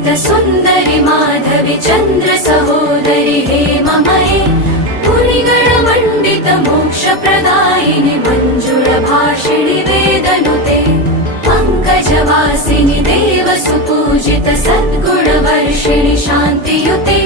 विलसित सुन्दरि माधवि चन्द्र सहोदरि हेममये मुनिगणमण्डित मोक्षप्रदायिनि मञ्जुळभाषिणि वेदनुते पङ्कजवासिनि देवसुपूजित सद्गुणवर्षिणि शान्तियुते